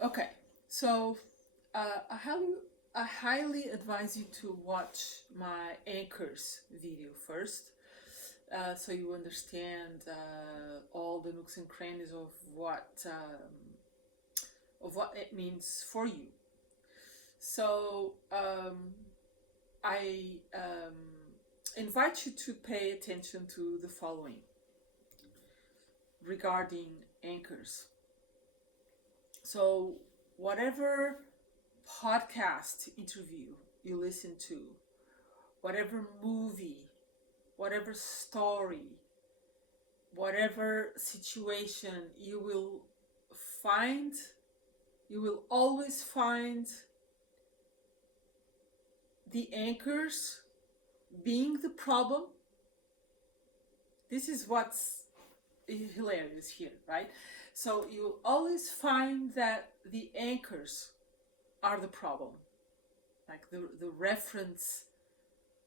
Okay, so I highly advise you to watch my anchors video first, so you understand all the nooks and crannies of what it means for you. So I invite you to pay attention to the following regarding anchors. So, whatever podcast interview you listen to, whatever movie, whatever story, whatever situation, find, you will always find the anchors being the problem. This is what's hilarious here, right? So you always find that the anchors are the problem, like the reference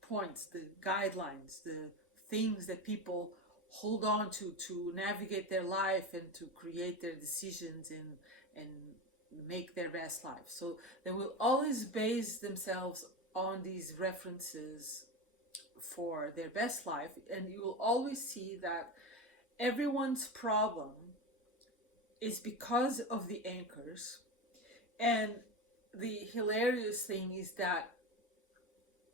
points, the guidelines, the things that people hold on to navigate their life and to create their decisions and make their best life. So they will always base themselves on these references for their best life, and you will always see that everyone's problem is because of the anchors. And the hilarious thing is that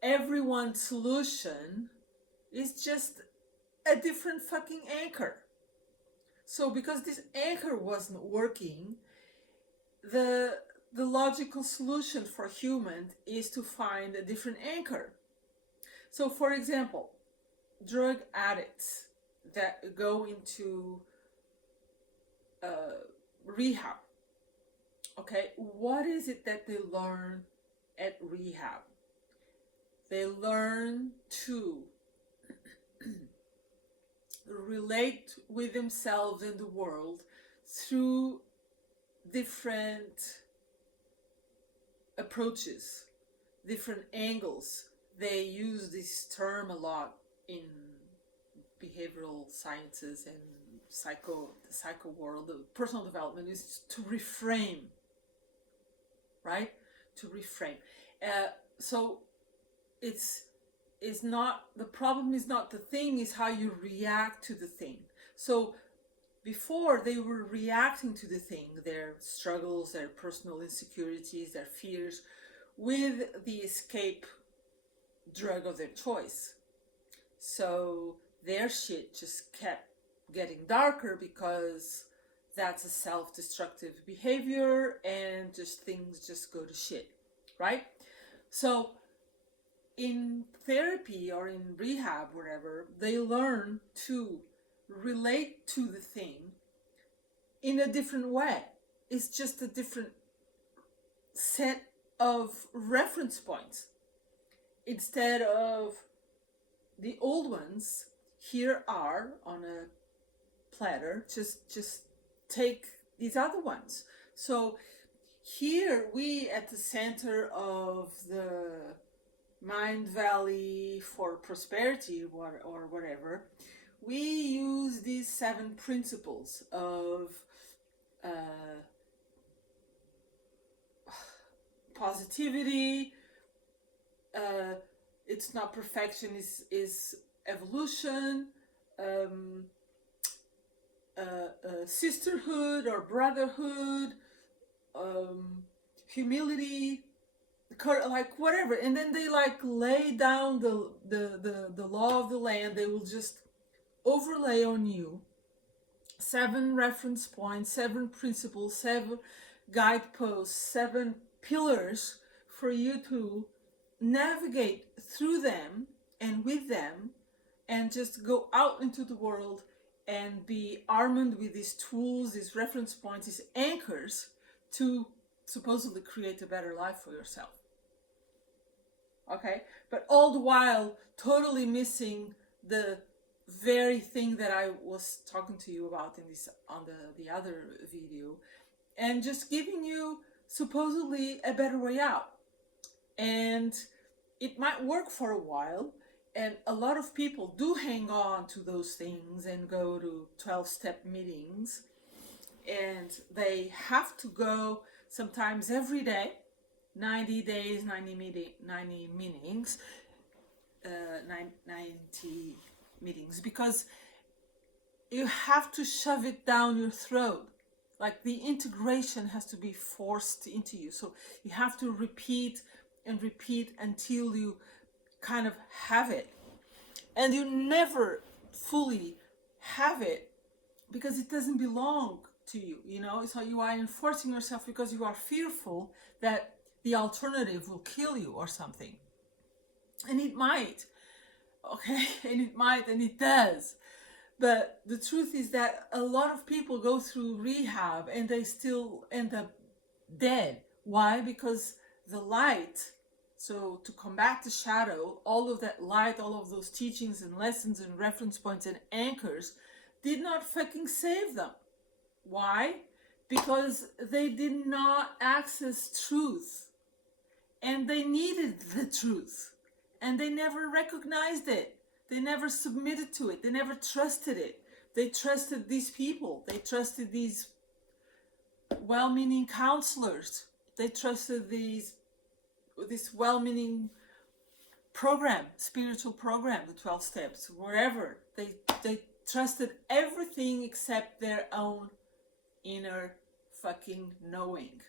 everyone's solution is just a different fucking anchor. So because this anchor wasn't working, the logical solution for human is to find a different anchor. So for example, drug addicts that go into rehab. Okay, what is it that they learn at rehab? They learn to relate with themselves in the world through different approaches, different angles. They use this term a lot in behavioral sciences and the psycho world. The personal development is to reframe, right? To reframe. So it's not, the problem is not the thing, is how you react to the thing. So before, they were reacting to the thing, their struggles, their personal insecurities, their fears, with the escape drug of their choice. So their shit just kept getting darker because that's a self-destructive behavior, and just things just go to shit, right? So in therapy or in rehab, wherever, they learn to relate to the thing in a different way. It's just a different set of reference points. Instead of the old ones, here are on a platter, just take these other ones. So here we at the center of the Mind Valley for Prosperity or whatever, we use these 7 principles of positivity. It's not perfection, is evolution. Sisterhood or brotherhood, humility, like whatever. And then they like lay down the law of the land. They will just overlay on you 7 reference points, 7 principles, 7 guideposts, 7 pillars for you to navigate through them and with them, and just go out into the world and be armed with these tools, these reference points, these anchors to supposedly create a better life for yourself. Okay? But all the while totally missing the very thing that I was talking to you about in this on the other video, and just giving you supposedly a better way out. And it might work for a while, and a lot of people do hang on to those things and go to 12-step meetings, and they have to go sometimes every day, 90 days, 90 meetings, 90 meetings, because you have to shove it down your throat. Like the integration has to be forced into you. So you have to repeat and repeat until you kind of have it. And you never fully have it because it doesn't belong to you, you know? So you are enforcing yourself because you are fearful that the alternative will kill you or something. And it might, okay? And it might, and it does. But the truth is that a lot of people go through rehab and they still end up dead. Why? Because the light, so to combat the shadow, all of that light, all of those teachings and lessons and reference points and anchors did not fucking save them. Why? Because they did not access truth. And they needed the truth. And they never recognized it. They never submitted to it. They never trusted it. They trusted these people. They trusted these well-meaning counselors. They trusted this well-meaning program, spiritual program, the 12 steps, wherever. They trusted everything except their own inner fucking knowing.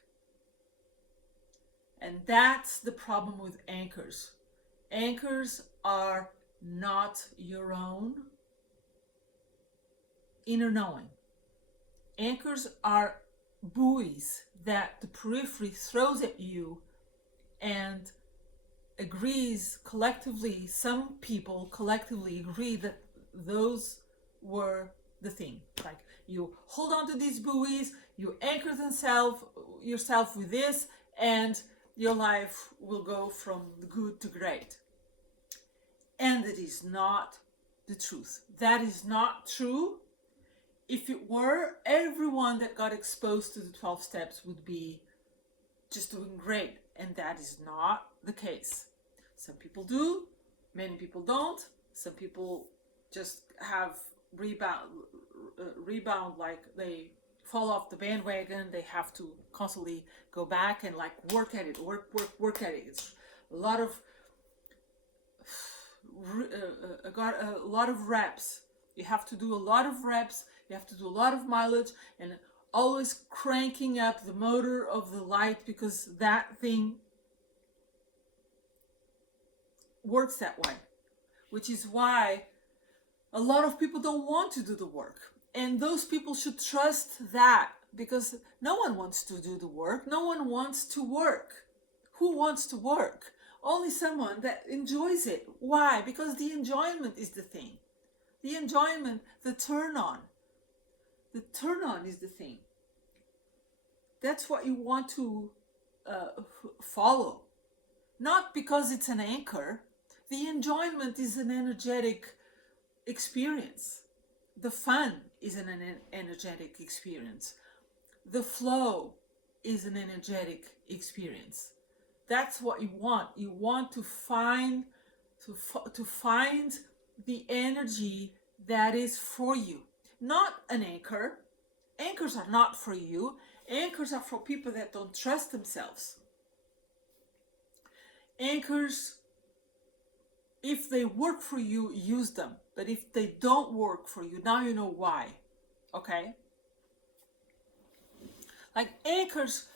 And that's the problem with anchors. Anchors are not your own inner knowing. Anchors are buoys that the periphery throws at you and agrees collectively, some people collectively agree that those were the thing. Like you hold on to these buoys, you anchor yourself with this, and your life will go from good to great. And it is not the truth. That is not true. If it were, everyone that got exposed to the 12 steps would be just doing great. And that is not the case. Some people do, many people don't. Some people just have rebound, like they fall off the bandwagon. They have to constantly go back and like work at it, work at it. It's a lot of reps. You have to do a lot of reps. You have to do a lot of mileage and always cranking up the motor of the light, because that thing works that way. Which is why a lot of people don't want to do the work. And those people should trust that, because no one wants to do the work. No one wants to work. Who wants to work? Only someone that enjoys it. Why? Because the enjoyment is the thing. The enjoyment, the turn on. The turn on is the thing. That's what you want to follow. Not because it's an anchor. The enjoyment is an energetic experience. The fun is an energetic experience. The flow is an energetic experience. That's what you want. You want to find the energy that is for you. Not an anchor. Anchors are not for you. Anchors are for people that don't trust themselves. Anchors, if they work for you, use them. But if they don't work for you, now you know why. Okay? Like anchors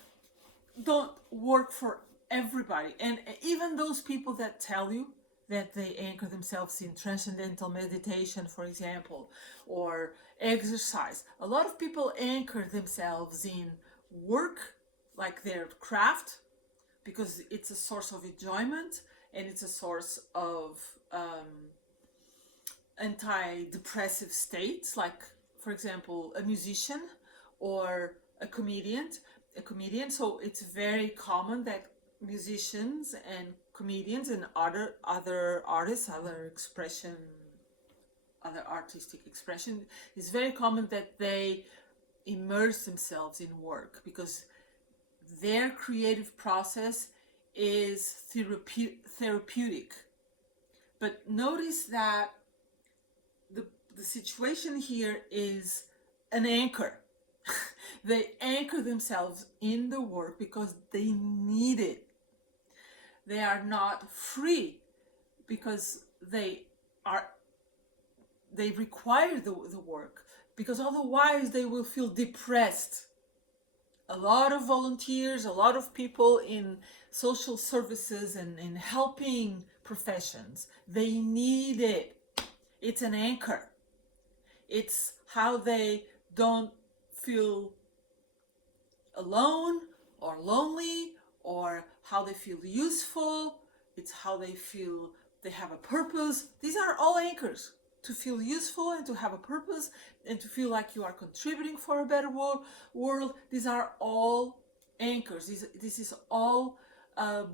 don't work for everybody. And even those people that tell you that they anchor themselves in transcendental meditation, for example, or exercise. A lot of people anchor themselves in work, like their craft, because it's a source of enjoyment and it's a source of antidepressive states, like, for example, a musician or a comedian. So it's very common that musicians and comedians and other artists, other artistic expression, it's very common that they immerse themselves in work because their creative process is therapeutic. But notice that the situation here is an anchor. They anchor themselves in the work because they need it. They are not free because are they require the work, because otherwise they will feel depressed. A lot of volunteers, a lot of people in social services and in helping professions, they need it. It's an anchor. It's how they don't feel alone or lonely, or how they feel useful. It's how they feel they have a purpose. These are all anchors. To feel useful and to have a purpose and to feel like you are contributing for a better world. These are all anchors. This is all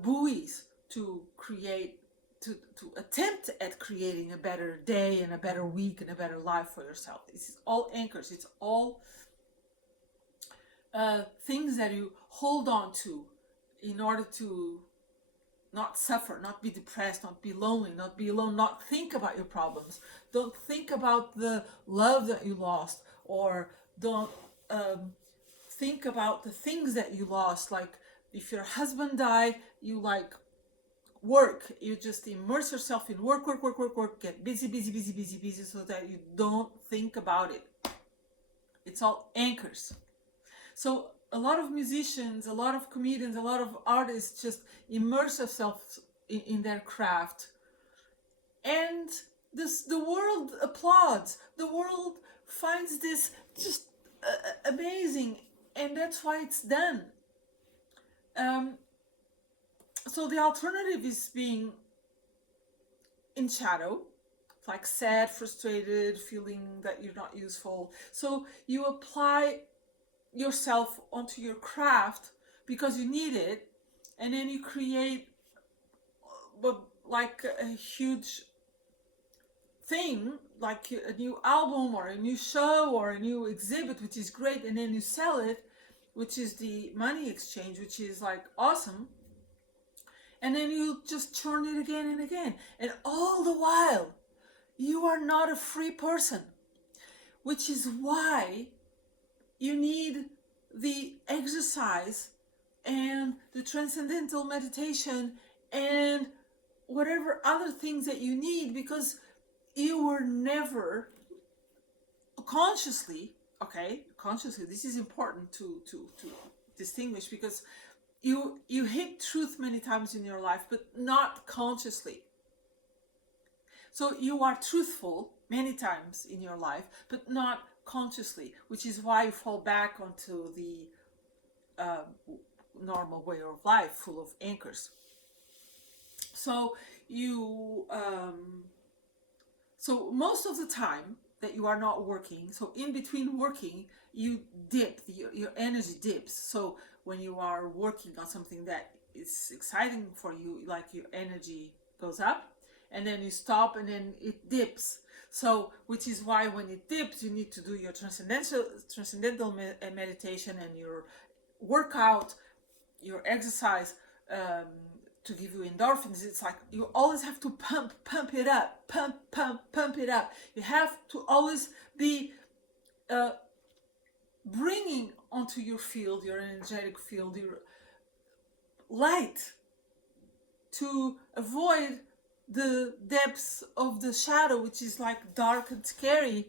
buoys to create, to attempt at creating a better day and a better week and a better life for yourself. This is all anchors. It's all things that you hold on to in order to not suffer, not be depressed, not be lonely, not be alone, not think about your problems. Don't think about the love that you lost, or don't think about the things that you lost. Like if your husband died, you like work. You just immerse yourself in work, get busy, so that you don't think about it. It's all anchors. So a lot of musicians, a lot of comedians, a lot of artists just immerse themselves in their craft, and the world applauds. The world finds this just amazing, and that's why it's done. So the alternative is being in shadow, like sad, frustrated, feeling that you're not useful. So you apply yourself onto your craft because you need it, and then you create like a huge thing, like a new album or a new show or a new exhibit, which is great, and then you sell it, which is the money exchange, which is like awesome, and then you just churn it again and again, and all the while you are not a free person, which is why you need the exercise and the transcendental meditation and whatever other things that you need, because you were never consciously, this is important to distinguish, because you hit truth many times in your life, but not consciously. So you are truthful many times in your life, but not consciously, which is why you fall back onto the normal way of life, full of anchors. So so most of the time that you are not working, so in between working, you dip, your energy dips. So when you are working on something that is exciting for you, like your energy goes up, and then you stop and then it dips. So, which is why when it dips, you need to do your transcendental meditation and your workout, your exercise, to give you endorphins. It's like you always have to pump it up, pump it up. You have to always be bringing onto your field, your energetic field, your light, to avoid the depths of the shadow, which is like dark and scary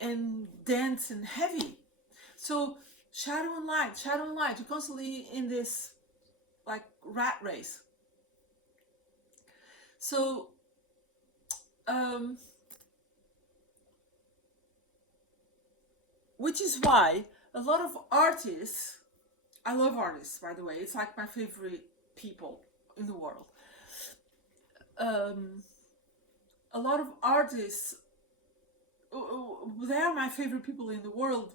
and dense and heavy. So shadow and light, you're constantly in this like rat race. So which is why a lot of artists, I love artists, by the way, it's like my favorite people in the world. A lot of artists, they are my favorite people in the world,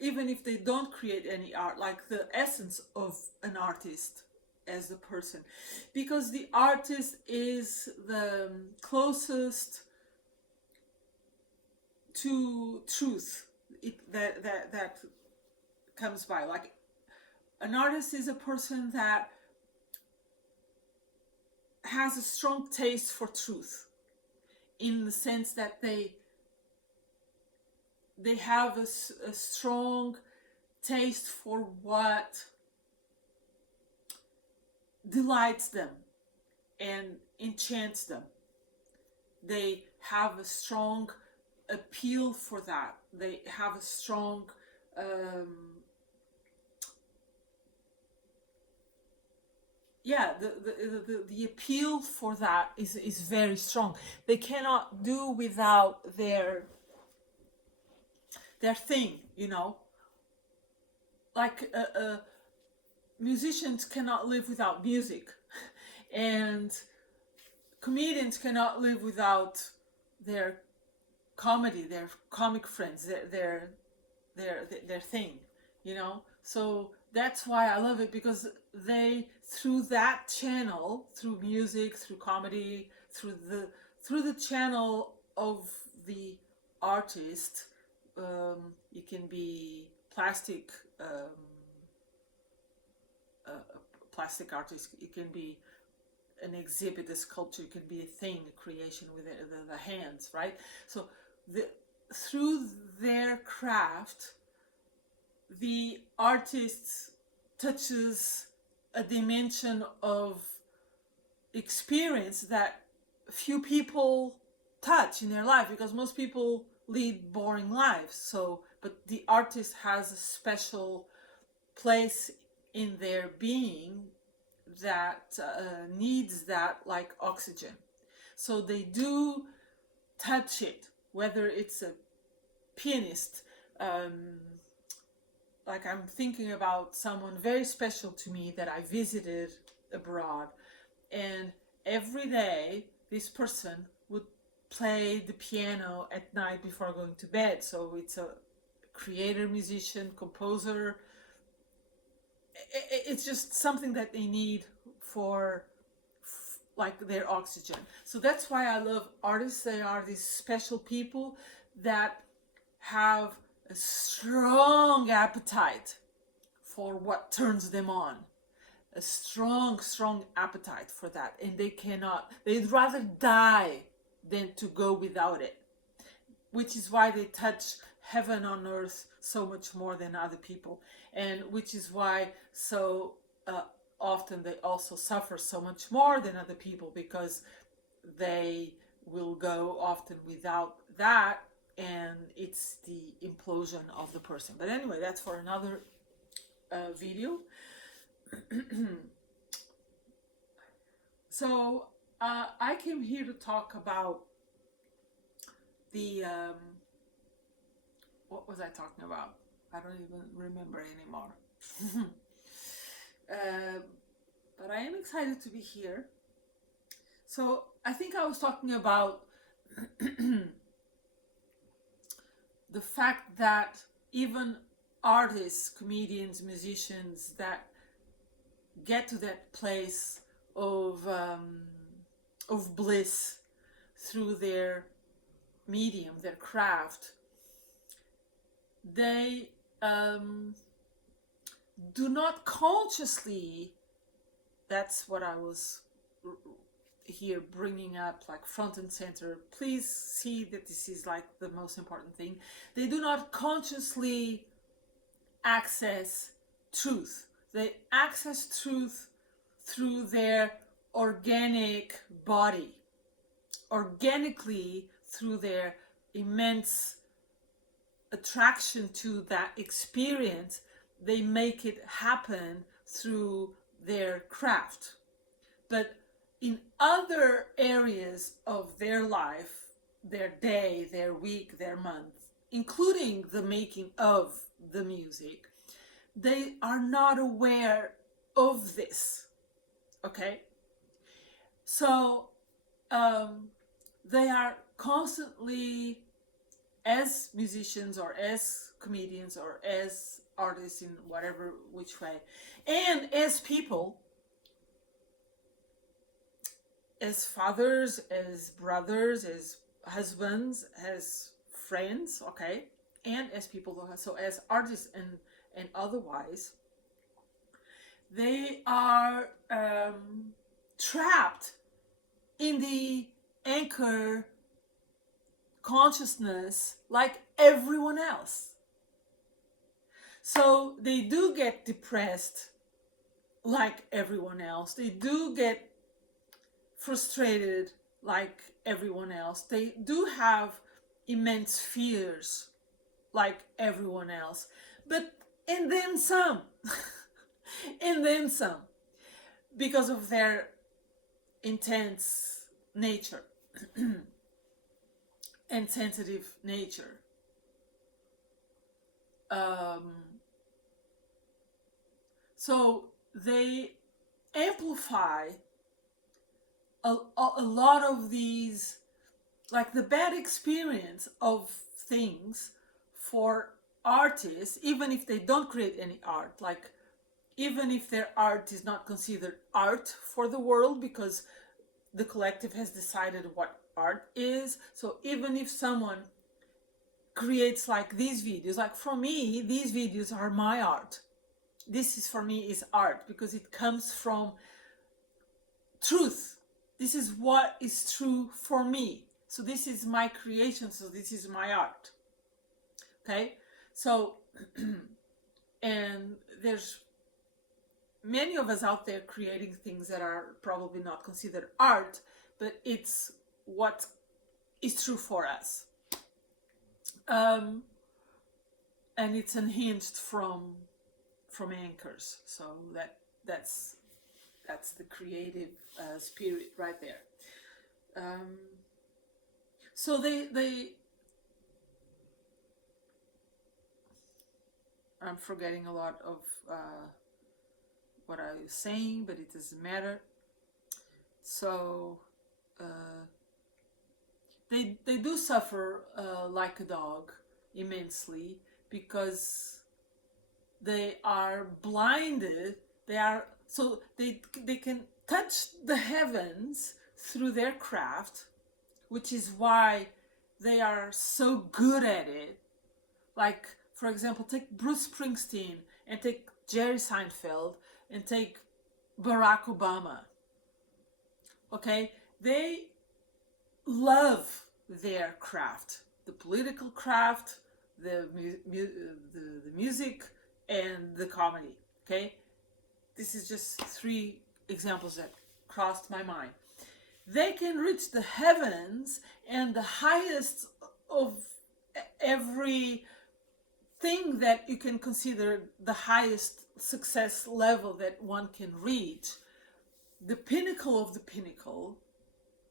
even if they don't create any art, like the essence of an artist as the person, because the artist is the closest to truth that comes by. Like an artist is a person that has a strong taste for truth, in the sense that they they have a strong taste for what delights them and enchants them. They have a strong appeal for that. They have a strong the appeal for that is very strong. They cannot do without their thing, you know. Like musicians cannot live without music, and comedians cannot live without their comedy, their comic friends, their thing, you know. So that's why I love it, because they, through that channel, through music, through comedy, through the channel of the artist, it can be plastic plastic artist, it can be an exhibit, a sculpture, it can be a thing, a creation with the hands, right? So through their craft, the artist touches a dimension of experience that few people touch in their life, because most people lead boring lives. So, but the artist has a special place in their being that needs that, like oxygen. So they do touch it, whether it's a pianist. Like, I'm thinking about someone very special to me that I visited abroad, and every day this person would play the piano at night before going to bed. So it's a creator, musician, composer. It's just something that they need for like their oxygen. So that's why I love artists. They are these special people that have a strong appetite for what turns them on, a strong appetite for that, and they'd rather die than to go without it, which is why they touch heaven on earth so much more than other people, and which is why so often they also suffer so much more than other people, because they will go often without that, and it's the implosion of the person. But anyway, that's for another video. So I came here to talk about the what was I talking about? I don't even remember anymore. But I am excited to be here. So I think I was talking about the fact that even artists, comedians, musicians that get to that place of bliss through their medium, their craft, they do not consciously, that's what I was here bringing up, like front and center. Please see that this is like the most important thing. They do not consciously access truth. They access truth through their organic body, organically, through their immense attraction to that experience. They make it happen through their craft. But in other areas of their life, their day, their week, their month, including the making of the music, they are not aware of this. Okay? So they are constantly, as musicians or as comedians or as artists in whatever which way, and as people, as fathers, as brothers, as husbands, as friends, okay, and as people, so as artists and otherwise, they are trapped in the anchor consciousness, like everyone else. So they do get depressed like everyone else. They do get frustrated like everyone else. They do have immense fears like everyone else. But and then some. And then some. Because of their intense nature and sensitive nature. So they amplify a lot of these, like the bad experience of things for artists, even if they don't create any art, like even if their art is not considered art for the world because the collective has decided what art is. So even if someone creates like these videos, like for me, these videos are my art. This is for me is art because it comes from truth. This is what is true for me. So this is my creation. So this is my art. Okay. So, and there's many of us out there creating things that are probably not considered art, but it's what is true for us. And it's unhinged from anchors. So that's the creative spirit right there. So they I'm forgetting a lot of what I was saying, but it doesn't matter. So they do suffer like a dog immensely because they are blinded. They can touch the heavens through their craft, which is why they are so good at it. Like, for example, take Bruce Springsteen and take Jerry Seinfeld and take Barack Obama. Okay, they love their craft, the political craft, the music, and the comedy. Okay, this is just 3 examples that crossed my mind. They can reach the heavens and the highest of every thing that you can consider the highest success level that one can reach, the pinnacle of the pinnacle.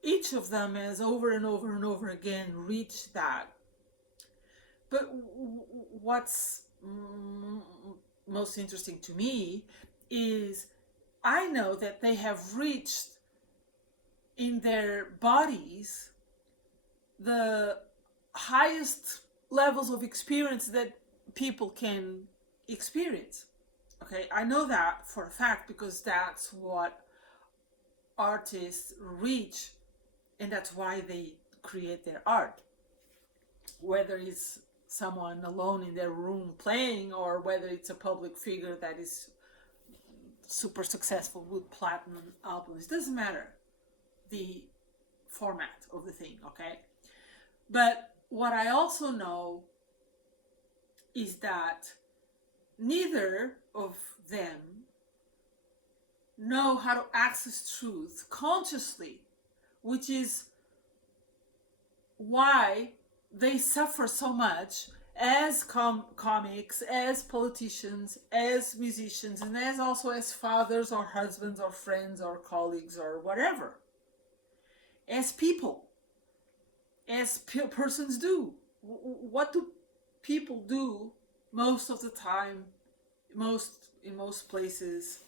Each of them has over and over and over again reached that. But what's most interesting to me is I know that they have reached in their bodies the highest levels of experience that people can experience. Okay, I know that for a fact because that's what artists reach, and that's why they create their art. Whether it's someone alone in their room playing or whether it's a public figure that is super successful with platinum albums, it doesn't matter the format of the thing, okay? But what I also know is that neither of them know how to access truth consciously, which is why they suffer so much as comics, as politicians, as musicians, and as also as fathers or husbands or friends or colleagues or whatever. As people, as persons do. What do people do most of the time, in most places,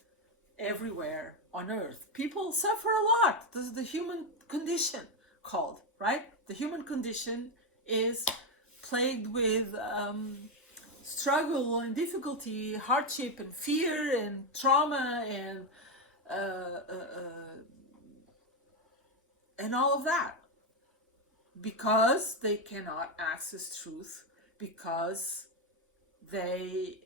everywhere on earth? People suffer a lot. This is the human condition called, right? The human condition is plagued with struggle and difficulty, hardship and fear and trauma and all of that, because they cannot access truth, because they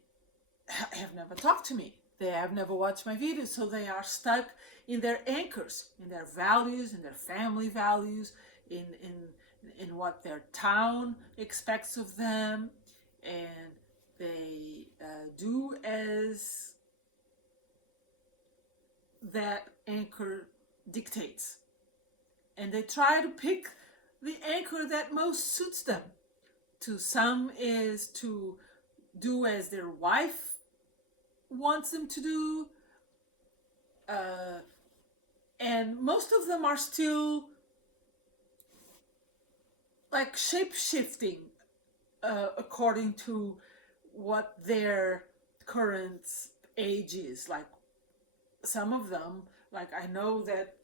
have never talked to me, they have never watched my videos, so they are stuck in their anchors, in their values, in their family values, in and what their town expects of them, and they do as that anchor dictates, and they try to pick the anchor that most suits them. To some is to do as their wife wants them to do, and most of them are still like shape-shifting according to what their current age is. Like some of them, like I know that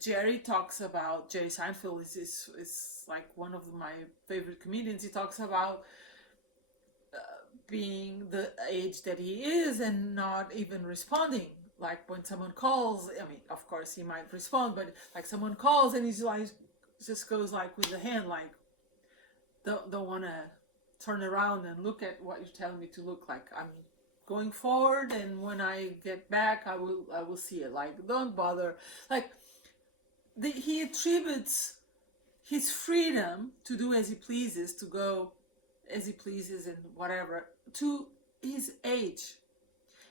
Jerry Seinfeld is like one of my favorite comedians. He talks about being the age that he is and not even responding. Like when someone calls, I mean, of course he might respond, but like someone calls and he's like, just goes like with the hand, like don't want to turn around and look at what you're telling me to look like. I'm going forward, and when I get back, I will see it. Like, don't bother. Like he attributes his freedom to do as he pleases, to go as he pleases and whatever, to his age.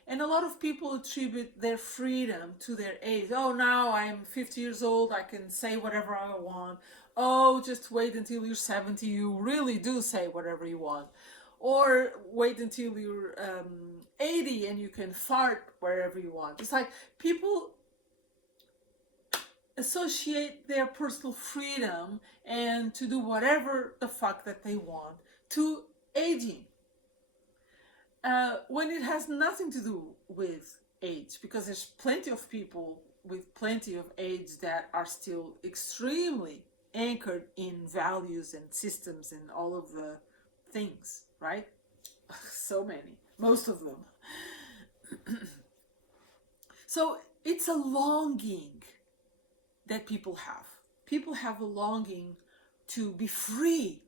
And a lot of people attribute their freedom to their age. Oh, now I'm 50 years old, I can say whatever I want. Oh, just wait until you're 70, you really do say whatever you want. Or wait until you're 80 and you can fart wherever you want. It's like people associate their personal freedom and to do whatever the fuck that they want to aging. When it has nothing to do with age, because there's plenty of people with plenty of age that are still extremely anchored in values and systems and all of the things, right? So many, most of them. So it's a longing that people have. People have a longing to be free.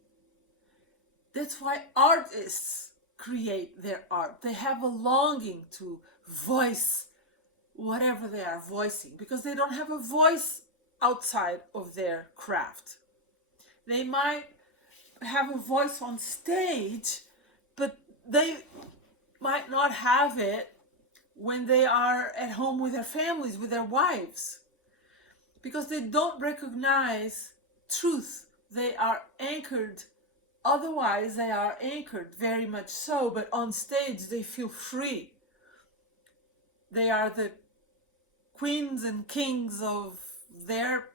That's why artists create their art. They have a longing to voice whatever they are voicing, because they don't have a voice outside of their craft. They might have a voice on stage, but they might not have it when they are at home with their families, with their wives, because they don't recognize truth. They are anchored. Otherwise, they are anchored, very much so, but on stage they feel free. They are the queens and kings of their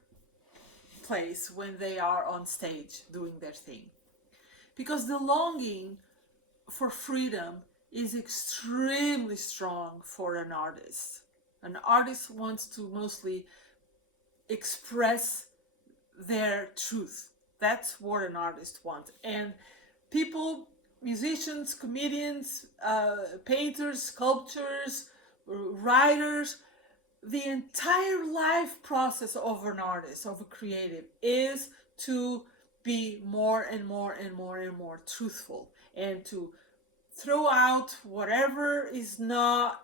place when they are on stage doing their thing. Because the longing for freedom is extremely strong for an artist. An artist wants to mostly express their truth. That's what an artist wants. And people, musicians, comedians, painters, sculptors, writers, the entire life process of an artist, of a creative, is to be more and more and more and more truthful, and to throw out whatever is not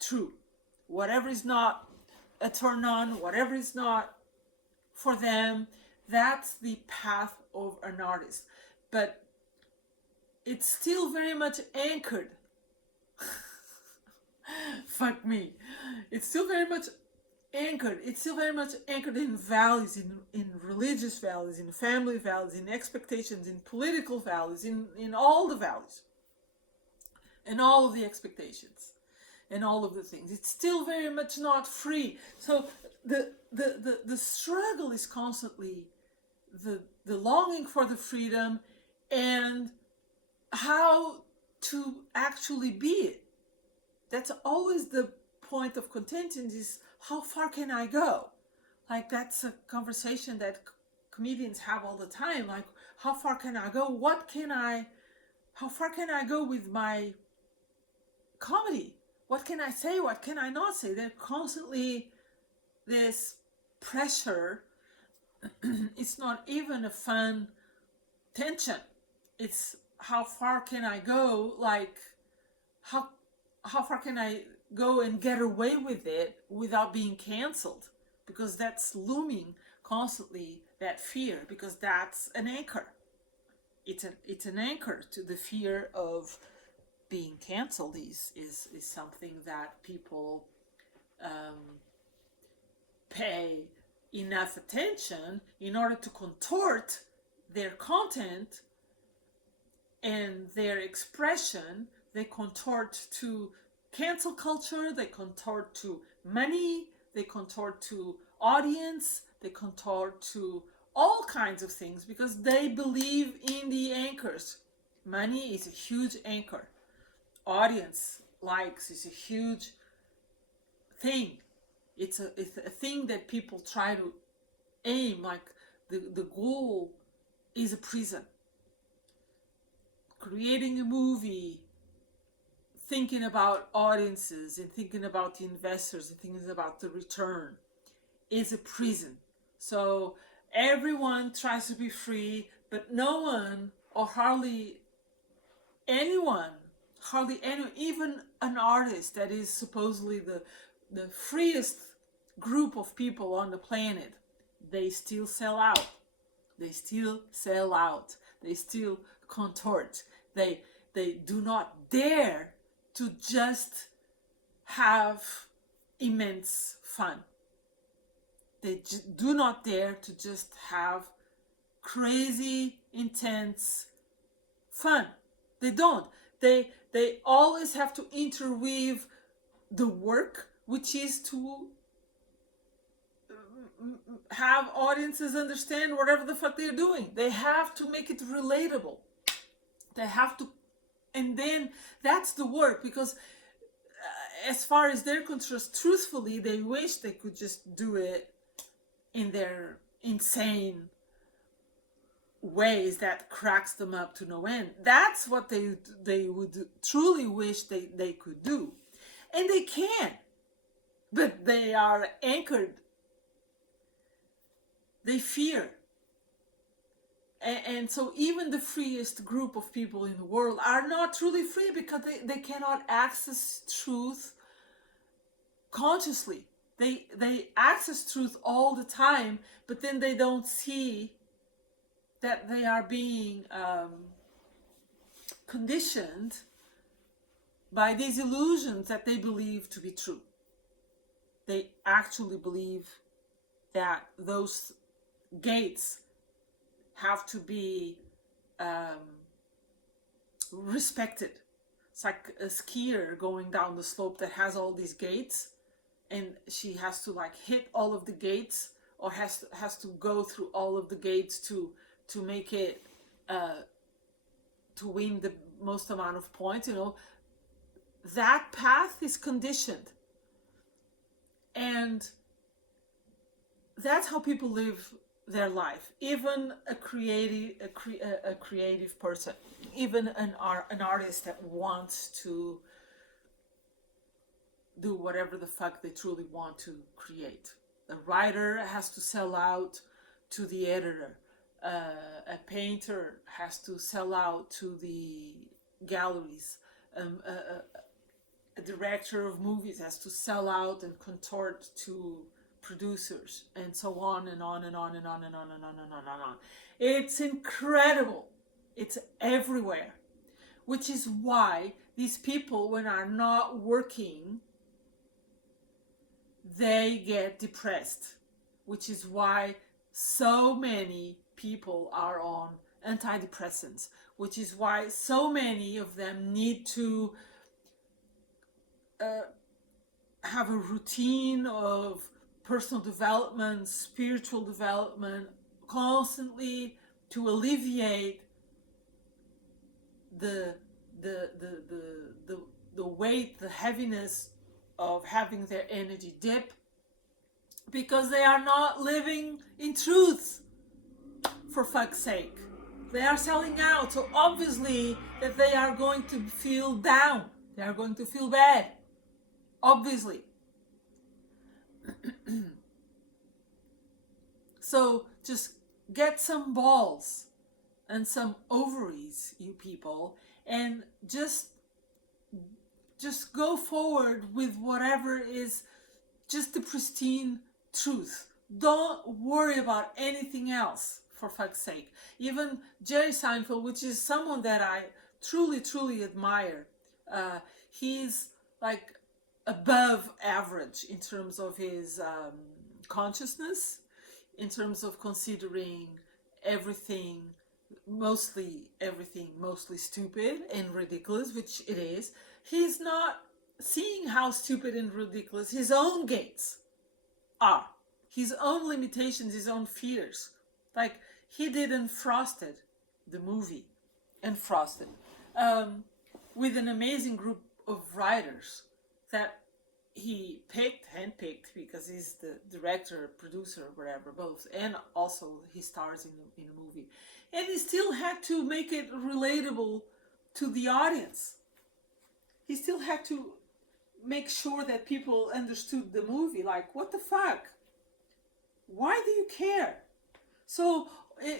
true, whatever is not a turn on, whatever is not for them. That's the path of an artist. But it's still very much anchored. Fuck me. It's still very much anchored. It's still very much anchored in values, in religious values, in family values, in expectations, in political values, in all the values. And all of the expectations. And all of the things. It's still very much not free. So the struggle is constantly the longing for the freedom and how to actually be it. That's always the point of contention, is how far can I go? Like, that's a conversation that comedians have all the time. Like, how far can I go? How far can I go with my comedy? What can I say? What can I not say? They're constantly this pressure. It's not even a fun tension. It's how far can I go? Like, how far can I go and get away with it without being canceled? Because that's looming constantly that fear, because that's an anchor. It's an anchor to the fear of being canceled. Is something that people pay enough attention in order to contort their content and their expression. They contort to cancel culture, they contort to money, they contort to audience, they contort to all kinds of things because they believe in the anchors. Money is a huge anchor. Audience likes is a huge thing. It's a thing that people try to aim, like the goal is a prison. Creating a movie, thinking about audiences and thinking about the investors and thinking about the return is a prison. So everyone tries to be free, but no one, or hardly anyone, even an artist that is supposedly the freest group of people on the planet, they still sell out. They still sell out. They still contort. They do not dare to just have immense fun. They do not dare to just have crazy, intense fun. They don't. They always have to interweave the work, which is to have audiences understand whatever the fuck they're doing. They have to make it relatable. They have to, and then that's the work, because as far as they're concerned, truthfully, they wish they could just do it in their insane ways that cracks them up to no end. That's what they would truly wish they could do. And they can. But they are anchored. They fear. And so even the freest group of people in the world are not truly free because they cannot access truth consciously. They access truth all the time, but then they don't see that they are being conditioned by these illusions that they believe to be true. They actually believe that those gates have to be respected. It's like a skier going down the slope that has all these gates, and she has to like hit all of the gates, or has to go through all of the gates to make it to win the most amount of points. That path is conditioned, and that's how people live their life. Even a creative person, even an artist that wants to do whatever the fuck they truly want to create. A writer has to sell out to the editor. A painter has to sell out to the galleries. A director of movies has to sell out and contort to producers, and so on and on and on and on and on and on and on and on. It's incredible. It's everywhere. Which is why these people, when are not working, they get depressed. Which is why so many people are on antidepressants. Which is why so many of them need to have a routine of personal development, spiritual development, constantly to alleviate the weight, the heaviness of having their energy dip, because they are not living in truth, for fuck's sake. They are selling out, so obviously that they are going to feel down. They are going to feel bad. Obviously. So just get some balls and some ovaries, you people, and just go forward with whatever is just the pristine truth, Don't worry about anything else, for fuck's sake. Even Jerry Seinfeld, which is someone that I truly, truly admire, he's like above average in terms of his consciousness, in terms of considering everything, mostly stupid and ridiculous, which it is. He's not seeing how stupid and ridiculous his own gates are, his own limitations, his own fears. Like, he did Unfrosted, the movie, Unfrosted, with an amazing group of writers that he handpicked, because he's the director, producer, whatever, both, and also he stars in the movie. And he still had to make it relatable to the audience. He still had to make sure that people understood the movie. Like, what the fuck? Why do you care? So,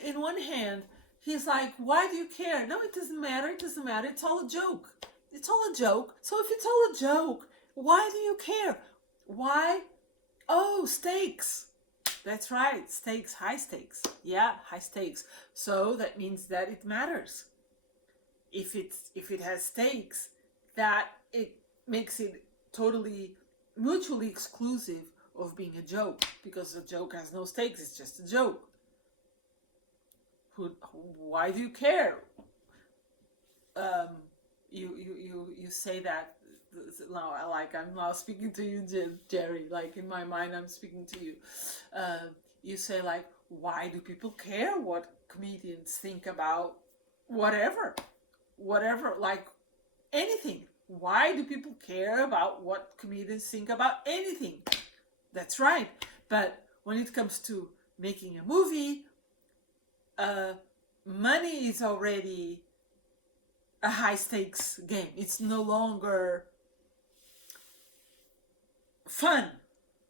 in one hand, he's like, why do you care? No, it doesn't matter. It doesn't matter. It's all a joke. It's all a joke. So if it's all a joke, why do you care? Why? Oh, stakes. That's right. Stakes, high stakes. Yeah, high stakes. So that means that it matters. If it has stakes, that it makes it totally mutually exclusive of being a joke, because a joke has no stakes. It's just a joke. Why do you care? You say that now, like, I'm now speaking to you, Jerry. Like, in my mind, I'm speaking to you. You say, like, why do people care what comedians think about whatever, like anything? Why do people care about what comedians think about anything? That's right. But when it comes to making a movie, money is already a high stakes game. It's no longer fun.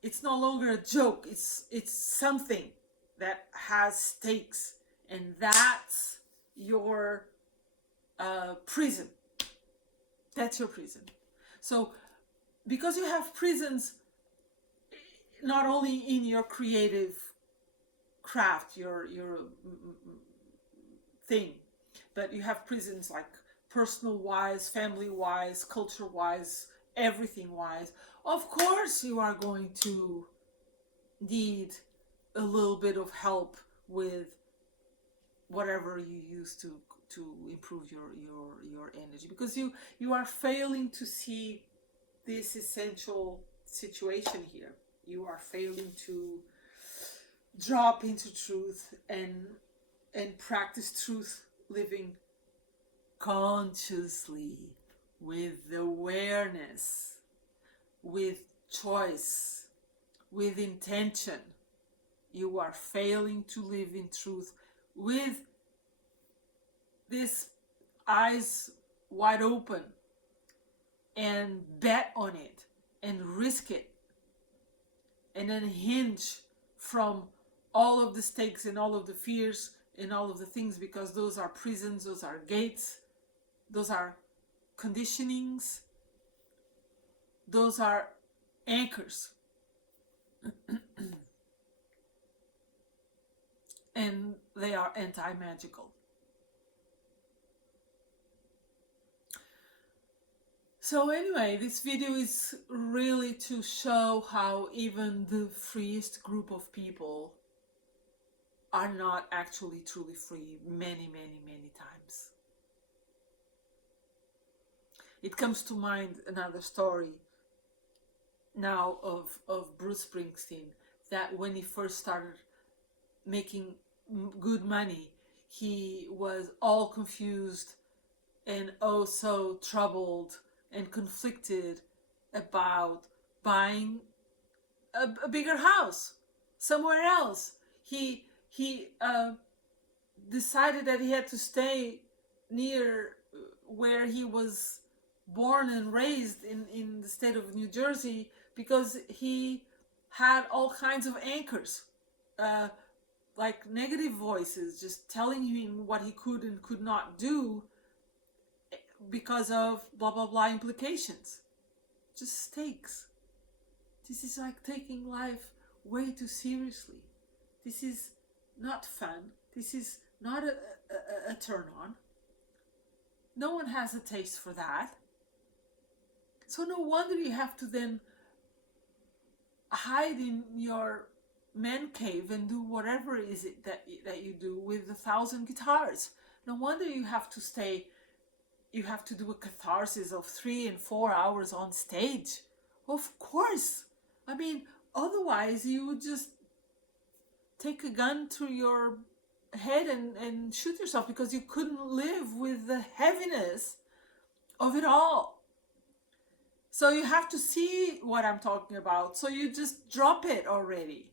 It's no longer a joke. It's something that has stakes, and that's your prison. That's your prison. So, because you have prisons, not only in your creative craft, your thing, but you have prisons like personal wise, family wise, culture wise, everything wise. Of course, you are going to need a little bit of help with whatever you use to improve your energy, because you are failing to see this essential situation here. You are failing to drop into truth and practice truth living consciously, with awareness, with choice, with intention. You are failing to live in truth with this eyes wide open, and bet on it and risk it, and unhinge from all of the stakes and all of the fears and all of the things, because those are prisons, those are gates, those are conditionings, those are anchors. And they are anti-magical. So anyway, this video is really to show how even the freest group of people are not actually truly free many, many, many times. It comes to mind another story now of Bruce Springsteen, that when he first started making good money, he was all confused and oh so troubled and conflicted about buying a bigger house somewhere else. He decided that he had to stay near where he was born and raised in the state of New Jersey, because he had all kinds of anchors, like negative voices just telling him what he could and could not do because of blah blah blah implications. Just stakes. This is like taking life way too seriously. This is not fun. This is not a turn on. No one has a taste for that. So no wonder you have to then hide in your man cave and do whatever is it that you do with 1,000 guitars. No wonder you have to do a catharsis of 3 and 4 hours on stage. Of course. I mean, otherwise you would just take a gun to your head and shoot yourself, because you couldn't live with the heaviness of it all. So you have to see what I'm talking about. So you just drop it already.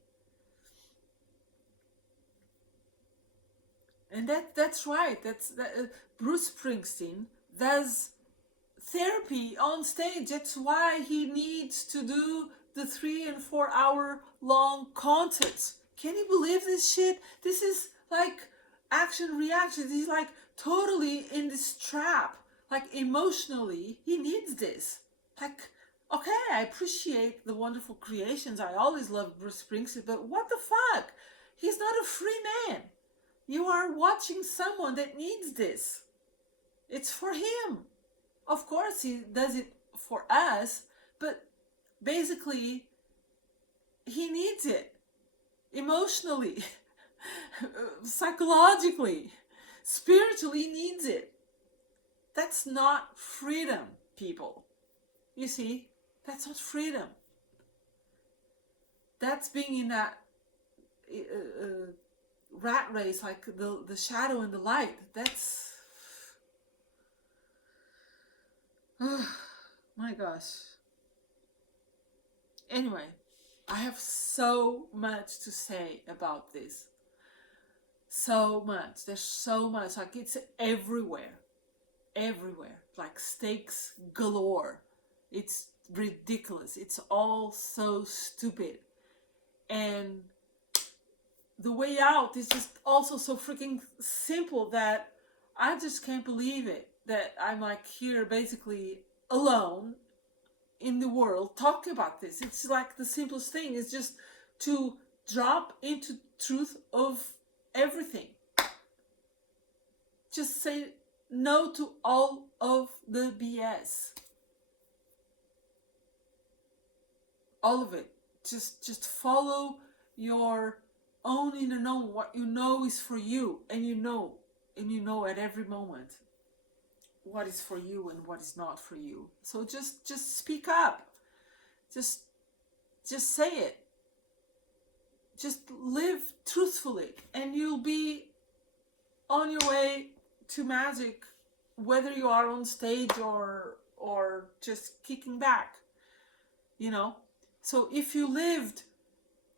And that's right. Bruce Springsteen does therapy on stage. That's why he needs to do the 3 and 4 hour long concerts. Can you believe this shit? This is like action reaction. He's like totally in this trap. Like emotionally, he needs this. Like, okay, I appreciate the wonderful creations. I always loved Bruce Springsteen, but what the fuck? He's not a free man. You are watching someone that needs this. It's for him. Of course, he does it for us, but basically, he needs it. Emotionally, psychologically, spiritually needs it. That's not freedom, people. You see, that's not freedom. That's being in that rat race, like the shadow and the light. That's... my gosh. Anyway, I have so much to say about this. So much. There's so much. Like, it's everywhere. Everywhere. Like stakes galore. It's ridiculous. It's all so stupid. And the way out is just also so freaking simple that I just can't believe it. That I'm like here basically alone in the world talking about this. It's like the simplest thing is just to drop into truth of everything. Just say no to all of the BS. All of it. Just follow your own inner knowing, what you know is for you, and you know at every moment what is for you and what is not for you. So just speak up. Just say it. Just live truthfully, and you'll be on your way to magic, whether you are on stage or just kicking back. You know? So if you lived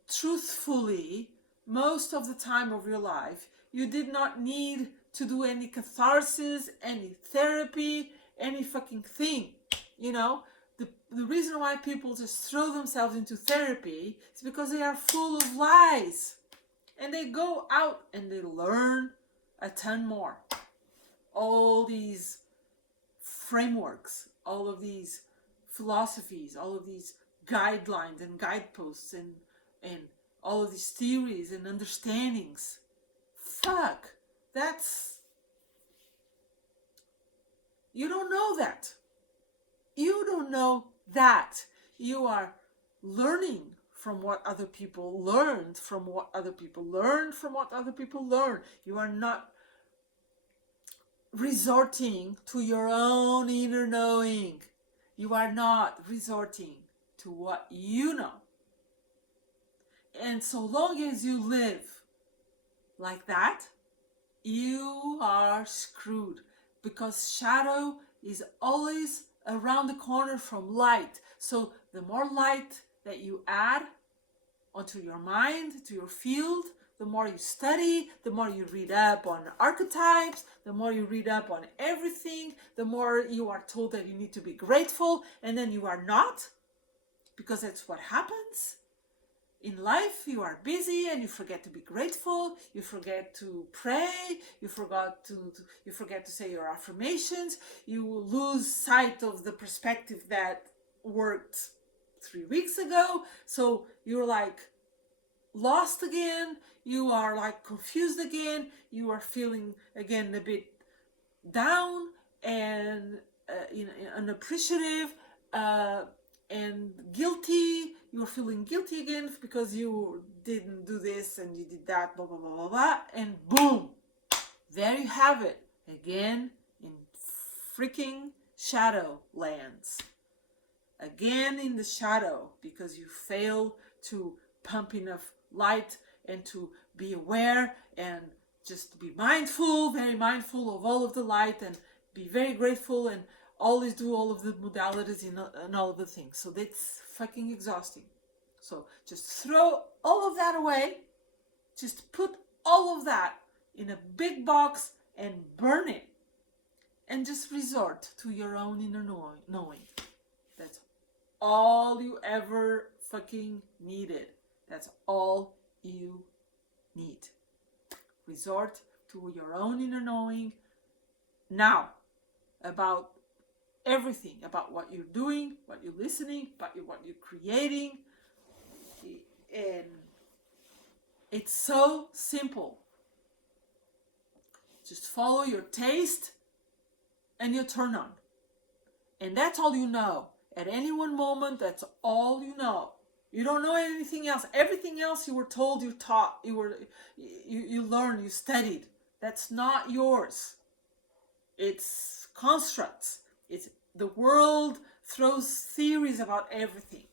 truthfully most of the time of your life, you did not need to do any catharsis, any therapy, any fucking thing. You know, the reason why people just throw themselves into therapy is because they are full of lies. And they go out and they learn a ton more. All these frameworks, all of these philosophies, all of these guidelines and guideposts and all of these theories and understandings. Fuck. You don't know that. You don't know that. You are learning from what other people learned, from what other people learned, from what other people learn. You are not resorting to your own inner knowing. You are not resorting to what you know. And so long as you live like that, you are screwed, because shadow is always around the corner from light. So the more light that you add onto your mind, to your field, the more you study, the more you read up on archetypes, the more you read up on everything, the more you are told that you need to be grateful, and then you are not, because that's what happens. In life, you are busy and you forget to be grateful. You forget to pray. You forget to say your affirmations. You lose sight of the perspective that worked 3 weeks ago. So you're like lost again, you are like confused again, you are feeling again a bit down and unappreciative and guilty. You're feeling guilty again because you didn't do this and you did that, blah blah blah blah blah, and boom, there you have it again in freaking shadow lands. Again in the shadow because you fail to pump enough light and to be aware and just be mindful, very mindful of all of the light, and be very grateful and always do all of the modalities and all of the things. So that's fucking exhausting. So just throw all of that away. Just put all of that in a big box and burn it. And just resort to your own inner knowing. That's all you ever fucking needed. That's all you need. Resort to your own inner knowing now about everything, about what you're doing, what you're listening, about what you're creating. And it's so simple. Just follow your taste and your turn on. And that's all you know. At any one moment, that's all you know. You don't know anything else. Everything else you were told, you taught, you learned, you studied. That's not yours. It's constructs. It's the world throws theories about everything.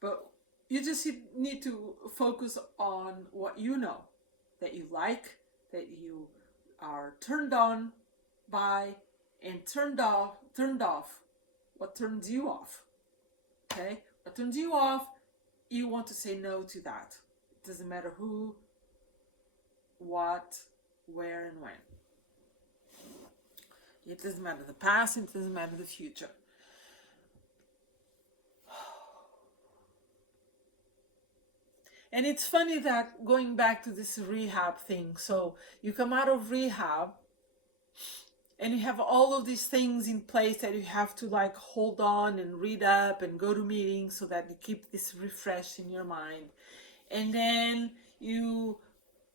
But you just need to focus on what you know, that you like, that you are turned on by, and turned off what turns you off. Okay? What turns you off, you want to say no to that. It doesn't matter who, what, where, and when. It doesn't matter the past, it doesn't matter the future. And it's funny that going back to this rehab thing, so you come out of rehab and you have all of these things in place that you have to like hold on and read up and go to meetings so that you keep this refreshed in your mind. And then you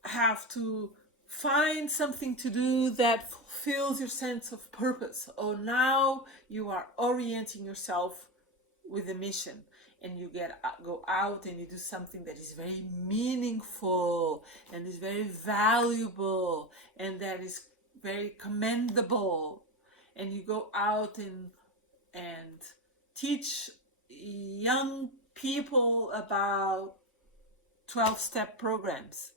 have to find something to do that fulfills your sense of purpose. Oh, now you are orienting yourself with a mission. And you go out and you do something that is very meaningful and is very valuable and that is very commendable. And you go out and teach young people about 12-step programs,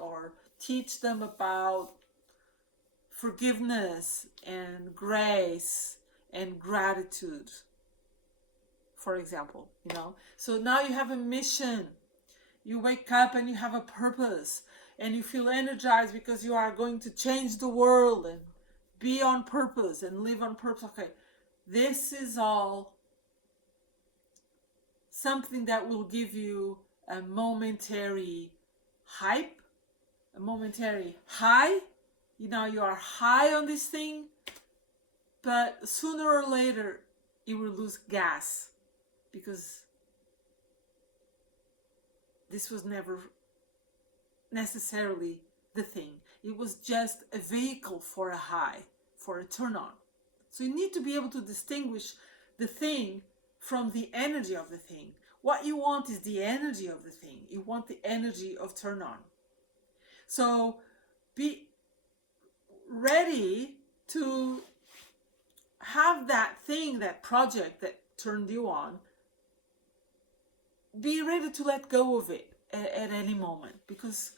or teach them about forgiveness and grace and gratitude, for example, So now you have a mission. You wake up and you have a purpose and you feel energized because you are going to change the world and be on purpose and live on purpose. Okay, this is all something that will give you a momentary hype, a momentary high. You are high on this thing, but sooner or later you will lose gas. Because this was never necessarily the thing. It was just a vehicle for a high, for a turn on. So you need to be able to distinguish the thing from the energy of the thing. What you want is the energy of the thing. You want the energy of turn on. So be ready to have that thing, that project that turned you on. Be ready to let go of it at any moment, because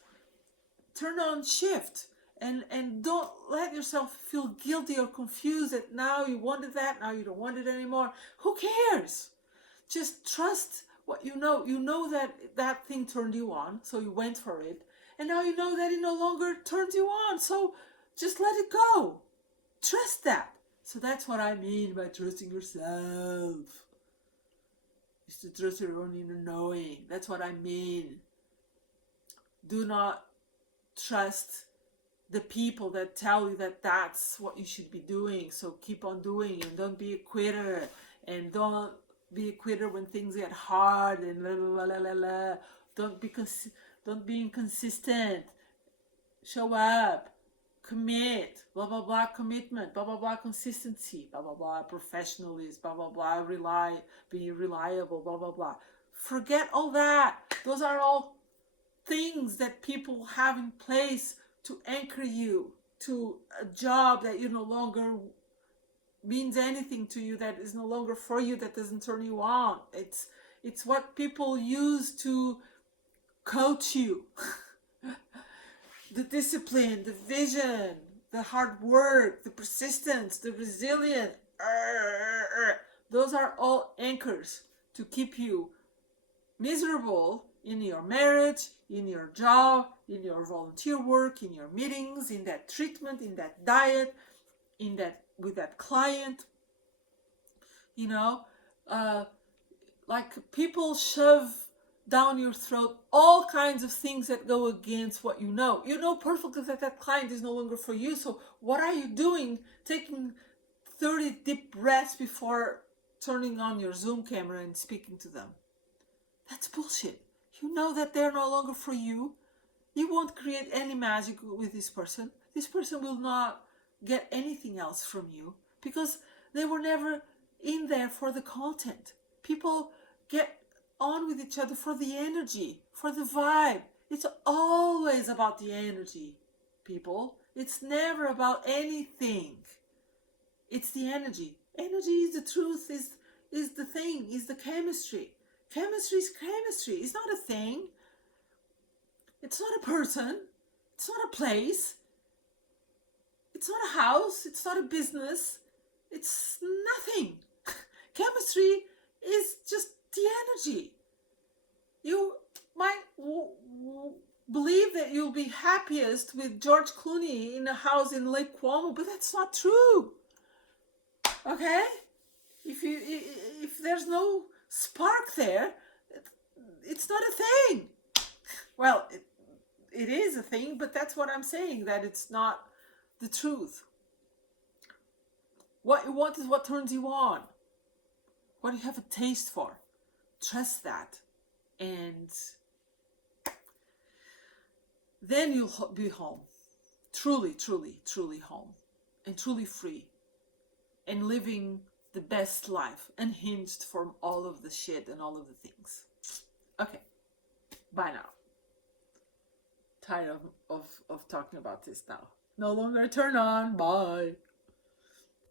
turn on, shift, and don't let yourself feel guilty or confused that now you wanted that, now you don't want it anymore. Who cares? Just trust what you know. You know that thing turned you on, so you went for it, and now you know that it no longer turns you on, so just let it go. Trust that. So that's what I mean by trusting yourself. Is to trust your own inner knowing. That's what I mean. Do not trust the people that tell you that that's what you should be doing. So keep on doing and don't be a quitter and don't be a quitter when things get hard and la la la la la. Don't be don't be inconsistent. Show up. Commit. Blah blah blah. Commitment. Blah blah blah. Consistency. Blah blah blah. Professionalism. Blah blah blah. Be reliable. Blah blah blah. Forget all that. Those are all things that people have in place to anchor you to a job that you no longer means anything to you, that is no longer for you, that doesn't turn you on. It's what people use to coach you. The discipline, the vision, the hard work, the persistence, the resilience. Those are all anchors to keep you miserable in your marriage, in your job, in your volunteer work, in your meetings, in that treatment, in that diet, in that with that client. You know, like people shove down your throat all kinds of things that go against what you know. You know perfectly that that client is no longer for you. So what are you doing? Taking 30 deep breaths before turning on your Zoom camera and speaking to them. That's bullshit. You know that they're no longer for you. You won't create any magic with this person. This person will not get anything else from you because they were never in there for the content. People get on with each other for the energy, for the vibe. It's always about the energy, people. It's never about anything. It's the energy. Energy is the truth, is the thing, is the chemistry. Chemistry is chemistry. It's not a thing. It's not a person. It's not a place. It's not a house. It's not a business. It's nothing. Chemistry is just the energy. You might believe that you'll be happiest with George Clooney in a house in Lake Como, but that's not true. Okay? If there's no spark there, it's not a thing. Well, it is a thing, but that's what I'm saying, that it's not the truth. What you want is what turns you on. What you have a taste for. Trust that. And then you'll be home. Truly, truly, truly home. And truly free. And living the best life. Unhinged from all of the shit and all of the things. Okay. Bye now. Tired of talking about this now. No longer turn on. Bye.